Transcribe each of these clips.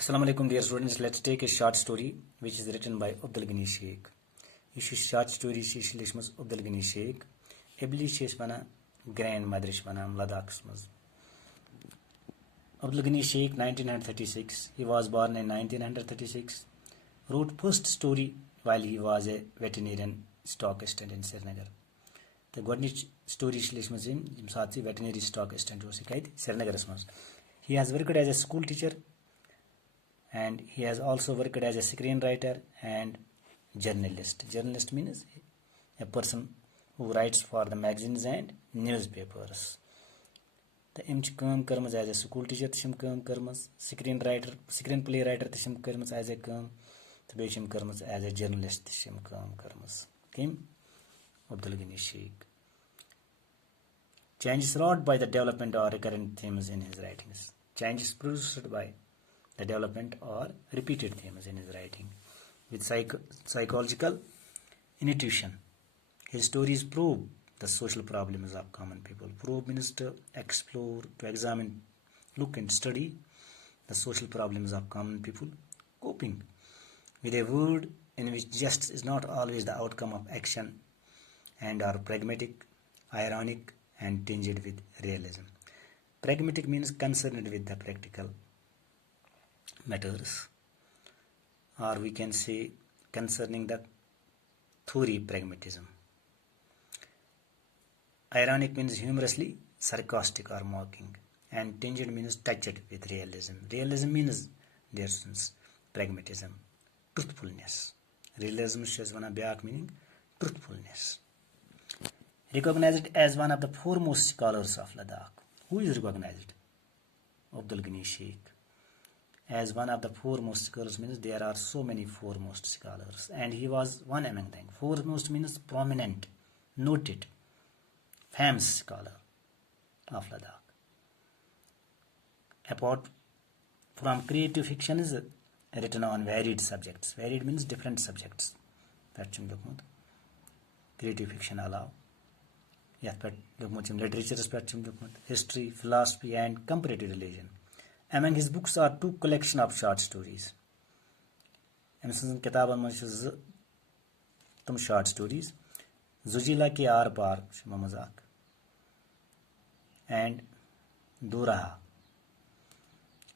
Assalamu alaikum dear students, let's take a short story which is written by Abdul Sheikh. This short story is Abdul Sheikh. Abhiley is one grandmother of Ladakh. Abdul Sheikh 1936. He was born in 1936. Wrote first story while he was a veterinarian stock assistant in Srinagar. The Godnich story is veterinary stock assistant Srinagar. He has worked as a school teacher and he has also worked as a screenwriter and journalist. Journalist means a person who writes for the magazines and newspapers. The imch as a school teacher, screenplay writer as a as a journalist. Kim Abdul Sheikh. Changes wrought by the development or recurrent themes in his writings. Changes produced by the development or repeated themes in his writing with psychological intuition. His stories probe the social problems of common people. Probe means to explore, to examine, look and study the social problems of common people. Coping with a word in which justice is not always the outcome of action and are pragmatic, ironic and tinged with realism. Pragmatic means concerned with the practical matters, or we can say concerning the theory pragmatism. Ironic means humorously sarcastic or mocking, and tinged means touched with realism. Realism means dear students pragmatism, truthfulness. Realism is one of the meaning truthfulness. Recognized as one of the foremost scholars of Ladakh. Who is recognized? Abdul Sheikh. As one of the foremost scholars means there are so many foremost scholars and he was one among them. Foremost means prominent, noted, famous scholar of Ladakh. Apart from creative fiction is written on varied subjects. Varied means different subjects. Creative fiction allow. Literature, history, philosophy and comparative religion. Among his books are two collections of short stories. Short stories. Zujila ke Aar Paar Mazak and Duraha,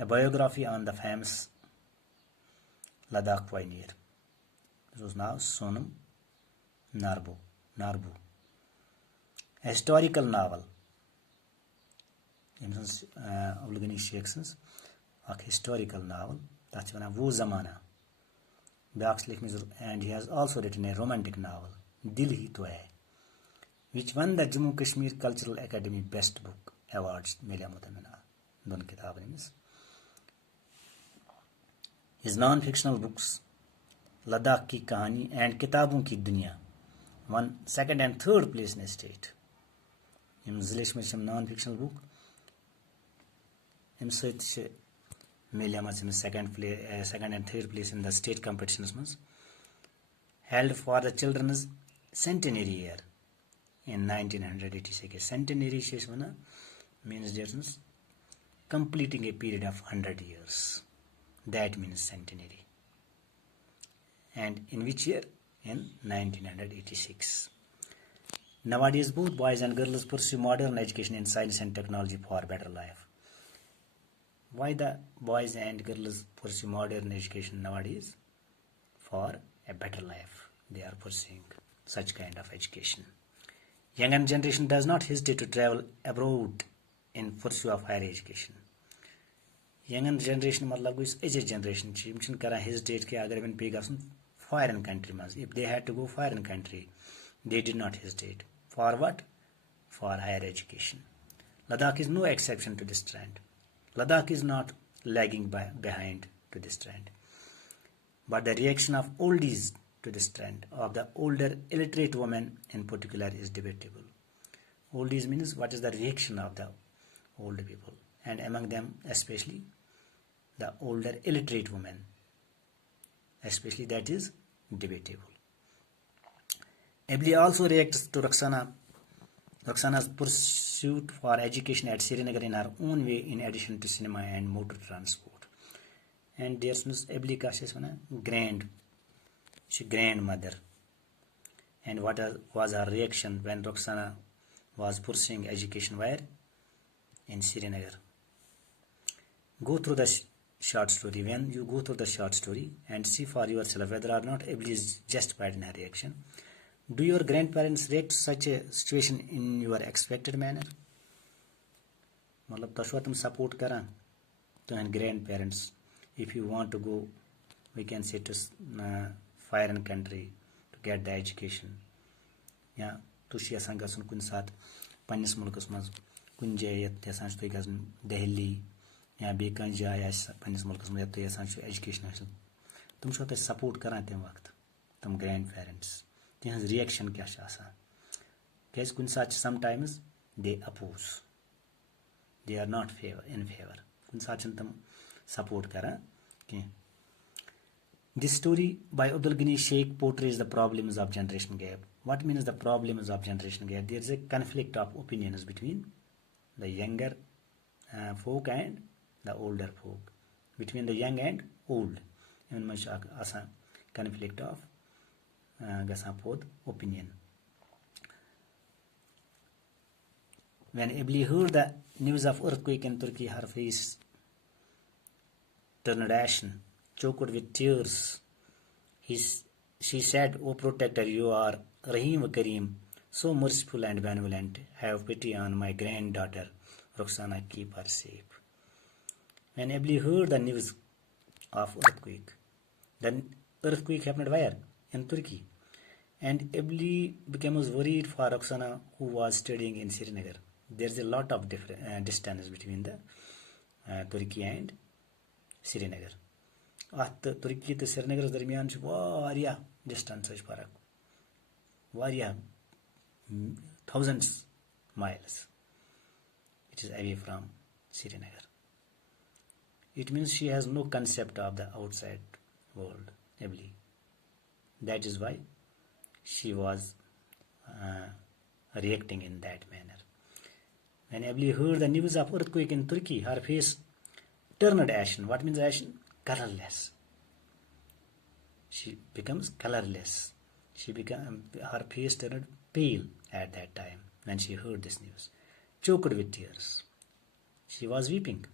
a biography on the famous Ladakh pioneer. This was now Sonam Narbu. A historical novel. Abdul Sheikh's a historical novel. That's one of Wo Zamana. And he has also written a romantic novel, Dil Hi To Hai, which won the Jammu Kashmir Cultural Academy Best Book Awards. His non-fictional books, Ladakh Ki Kahani and Kitabon Ki Dunya, won second and third place in the state. Non-fictional book. Second and third place in the state competitions held for the children's centenary year in 1986. Centenary means completing a period of 100 years. That means centenary. And in which year? In 1986. Nowadays, both boys and girls pursue modern education in science and technology for a better life. Why the boys and girls pursue modern education nowadays? For a better life. They are pursuing such kind of education. Younger generation does not hesitate to travel abroad in pursuit of higher education. Younger generation is aged generation. Hesitate foreign country. If they had to go foreign country, they did not hesitate. For what? For higher education. Ladakh is no exception to this trend. Ladakh is not lagging behind to this trend. But the reaction of oldies to this trend, of the older illiterate women in particular, is debatable. Oldies means what is the reaction of the older people, and among them especially the older illiterate women, especially that is debatable. Abhiley also reacts to Roxana's pursuit for education at Srinagar in her own way in addition to cinema and motor transport. and dear students, Abhiley ka is grandmother. And what was her reaction when Roxana was pursuing education where? In Srinagar. Go through the short story. When you go through the short story and see for yourself whether or not Abhiley is justified in her reaction. Do your grandparents react to such a situation in your expected manner? मतलब तशवा तुम support करा तो grandparents. If you want to go, we can say to foreign country to get the education. या तो she आसान गसन कुन साथ पन्निस मुल्कस मज कुन जाय आसान तो गसन दिल्ली या बेकन जाय पन्निस मुल्कस मज तो आसान एजुकेशन हासिल तुम छो त सपोर्ट करन तम वक्त तुम ग्रैंड पेरेंट्स तिहज रिएक्शन क्या छ आसान केस कुन साथ sometimes they oppose they are not in favour कुन साथ तुम सपोर्ट करन कि This story by Abdul Ghani Sheikh portrays the problems of generation gap. What means the problems of generation gap? There is a conflict of opinions between the younger folk and the older folk. Between the young and old. Even much asa conflict of gasapod opinion. When Abhiley heard the news of earthquake in Turkey, her face turned ashen. Choked with tears, she said, "O protector, you are Rahim Kareem, so merciful and benevolent. Have pity on my granddaughter, Roxana, keep her safe." When Abhiley heard the news of earthquake, the earthquake happened where? In Turkey. And Abhiley became worried for Roxana, who was studying in Srinagar. There is a lot of distance between the Turkey and Srinagar. At Turkey to Srinagar darmiyan छ वारिया distance छ फरक वारिया thousands miles it is away from Srinagar. It means she has no concept of the outside world, Abhiley. That is why she was reacting in that manner. When Abhiley heard the news of earthquake in Turkey, her face turned ashen. What means ashen? Colorless. She becomes colorless. Her face turned pale at that time when she heard this news. Choked with tears. She was weeping.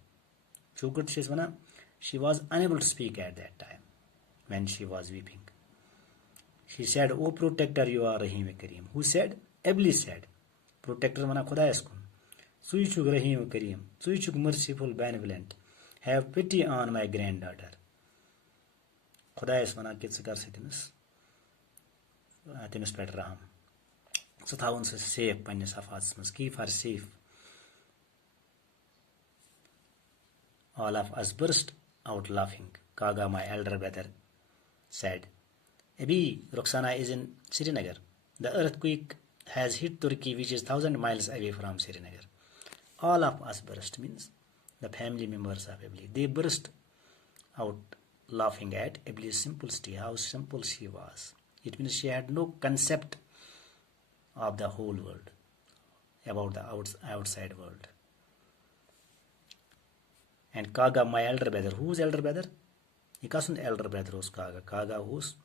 Choked, she was unable to speak at that time when she was weeping. She said, "O protector, you are Rahim Kareem." Who said? Abhiley said. Protector mana Khuda iskun. Suichuk Rahim Kareem. Suichuk merciful, benevolent. Have pity on my granddaughter. Khuda is mana kitsikar se timis pet raham. So thawun se safe pannis afats mas keep her safe. All of us burst out laughing. Kaga, my elder brother, said, "Abi, Roxana is in Srinagar. The earthquake has hit Turkey, which is 1,000 miles away from Srinagar." All of us burst means the family members of Abhiley. They burst out laughing at Abhiley's simplicity, how simple she was. It means she had no concept of the whole world, about the outside world. And Kaga, my elder brother. Who's elder brother? Ikasun elder brother was Kaga. Kaga was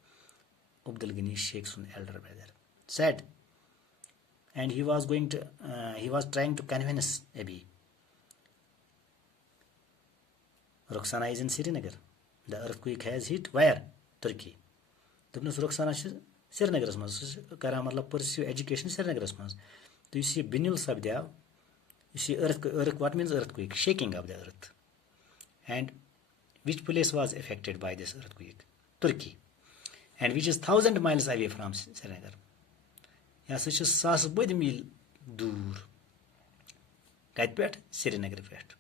Abdul Ghani Sheikh's elder brother. Said, and he was trying to convince Abhi. Roxana is in Srinagar. The earthquake has hit where? Turkey. Dupnus Roxana Srinagar mas kara matlab pursue education Srinagar mas. So you see binul sabdya. You see earth. What means earthquake? Shaking of the earth. And which place was affected by this earthquake? Turkey. And which is 1,000 miles away from Srinagar. Ya such is sas bud mil dur. Kat pet Srinagar pet.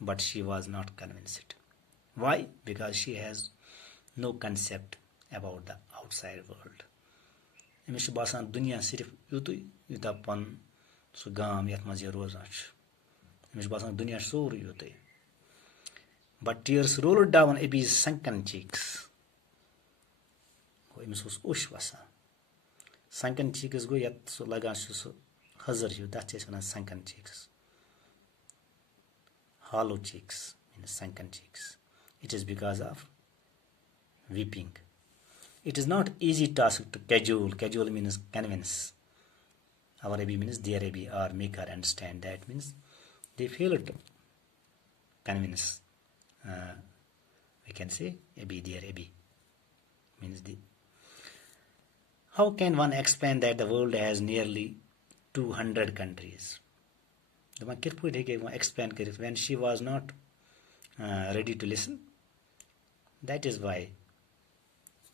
But she was not convinced. Why? Because she has no concept about the outside world. Emish basan dunya sirf yuta pan su gam yat maz rozan ch. Emish basan dunya sor yuta. But tears rolled down Abhi's sunken cheeks. Emish was ush basan. Sunken cheeks go yat so lagan su hazar yu. That is when sunken cheeks. Hollow cheeks, means sunken cheeks. It is because of weeping. It is not easy task to cajole. Cajole means convince. Our Abi means their Abi, or make her understand. That means they failed to convince. We can say Abi, their Abi. Means the. How can one explain that the world has nearly 200 countries? The one explain when she was not ready to listen. That is why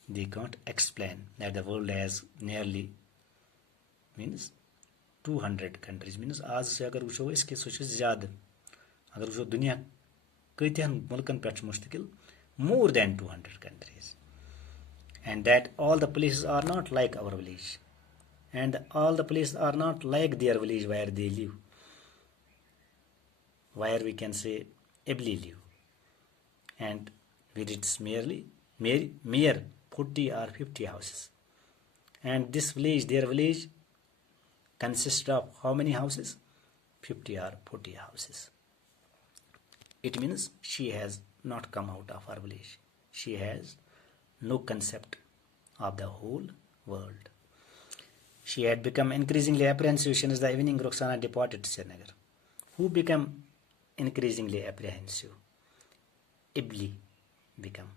they can't explain that the world has nearly means 200 countries. Means आज से अगर वुचो इसके सोचे ज़्यादा अगर वुचो दुनिया कईतिहन मुल्कन पेट मुश्तकिल more than 200 countries, and that all the places are not like our village, and all the places are not like their village where they live, where we can say Abhiley live, and where it's mere 40 or 50 houses, and this village, their village, consists of how many houses? 50 or 40 houses. It means she has not come out of her village. She has no concept of the whole world. She had become increasingly apprehensive since the evening Roxana departed Srinagar. Who became increasingly apprehensive? Abhiley become.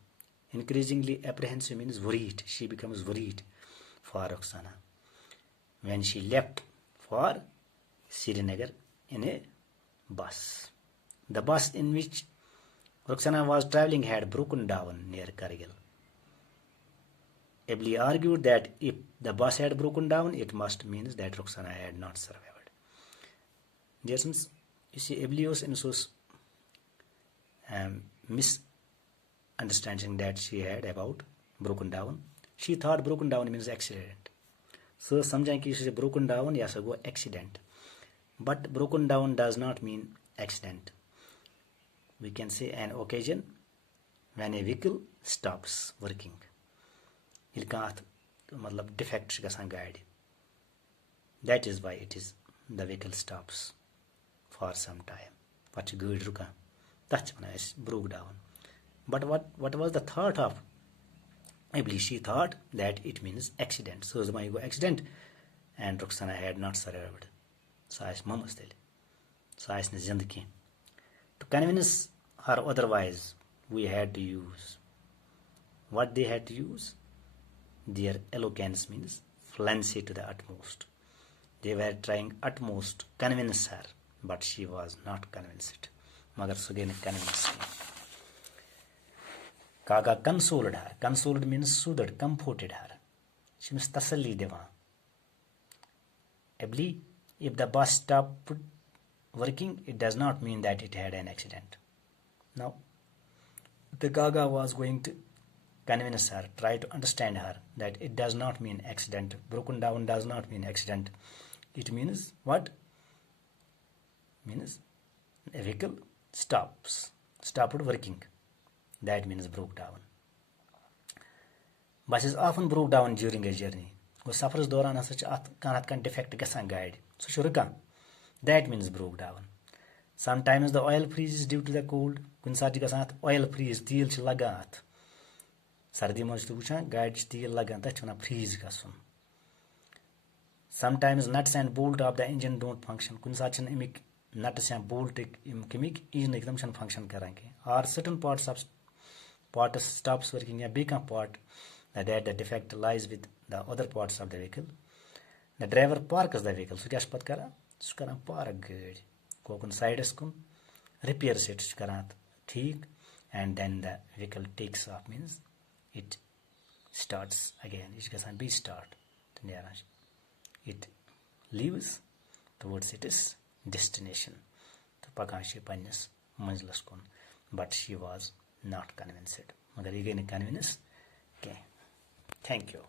Increasingly apprehensive means worried. She becomes worried for Roxana when she left for Srinagar in a bus. The bus in which Roxana was travelling had broken down near Kargil. Abhiley argued that if the bus had broken down, it must mean that Roxana had not survived. Dear friends, you see, Abhiley was in such misunderstanding that she had about broken down. She thought broken down means accident. So समझें कि इसे broken down या सगो accident. But broken down does not mean accident. We can say an occasion when a vehicle stops working. Ilkaat matlab defect gasan guide. That is why it is the vehicle stops for some time. What good ruka. That's when it broke down. But what was the thought of Abhiley? She thought that it means accident. So my accident, and Roxana had not survived. Saas mamas dele. Saas ne zindagi. To convince her otherwise, we had to use. What they had to use? Their eloquence means fluency to the utmost. They were trying utmost to convince her, but she was not convinced. Magar Suge ne convinced me. Kaga consoled her. Consoled means soothed, comforted her. She means tasalli deva. Abhiley, if the bus stopped working, it does not mean that it had an accident. Now, the Gaga was going to convince her, try to understand her, that it does not mean accident. Broken down does not mean accident. It means what? Means a vehicle stopped working. That means broke down. Buses often broke down during a journey. वो सफरस दौरान हसा छ अत कान defect गसान गाड़ी. So शुरुका. That means broke down. Sometimes the oil freezes due to the cold. कुन साथी गसान oil freeze तेल छ लगात. सर्दी में तो वुचान गाड़ी छ तेल लगान त छना freeze गसन. Sometimes nuts and bolts of the engine don't function. कुन साथी न इमिक nuts and bolt इमिक engine एकदम छन function करांगे. Or certain part stops working. या बेका part that the defect lies with the other parts of the vehicle. The driver parks the vehicle. So क्या पत करा? सु करा park गाड़ी. कोकुन sides कुन repair set करा ठीक. And then the vehicle takes off means it starts again. It can be start. It leaves towards its destination. तो पकाशे पन्नस मंजिलस कुन. But she was not convinced. मगर ये ने convinced के. Thank you.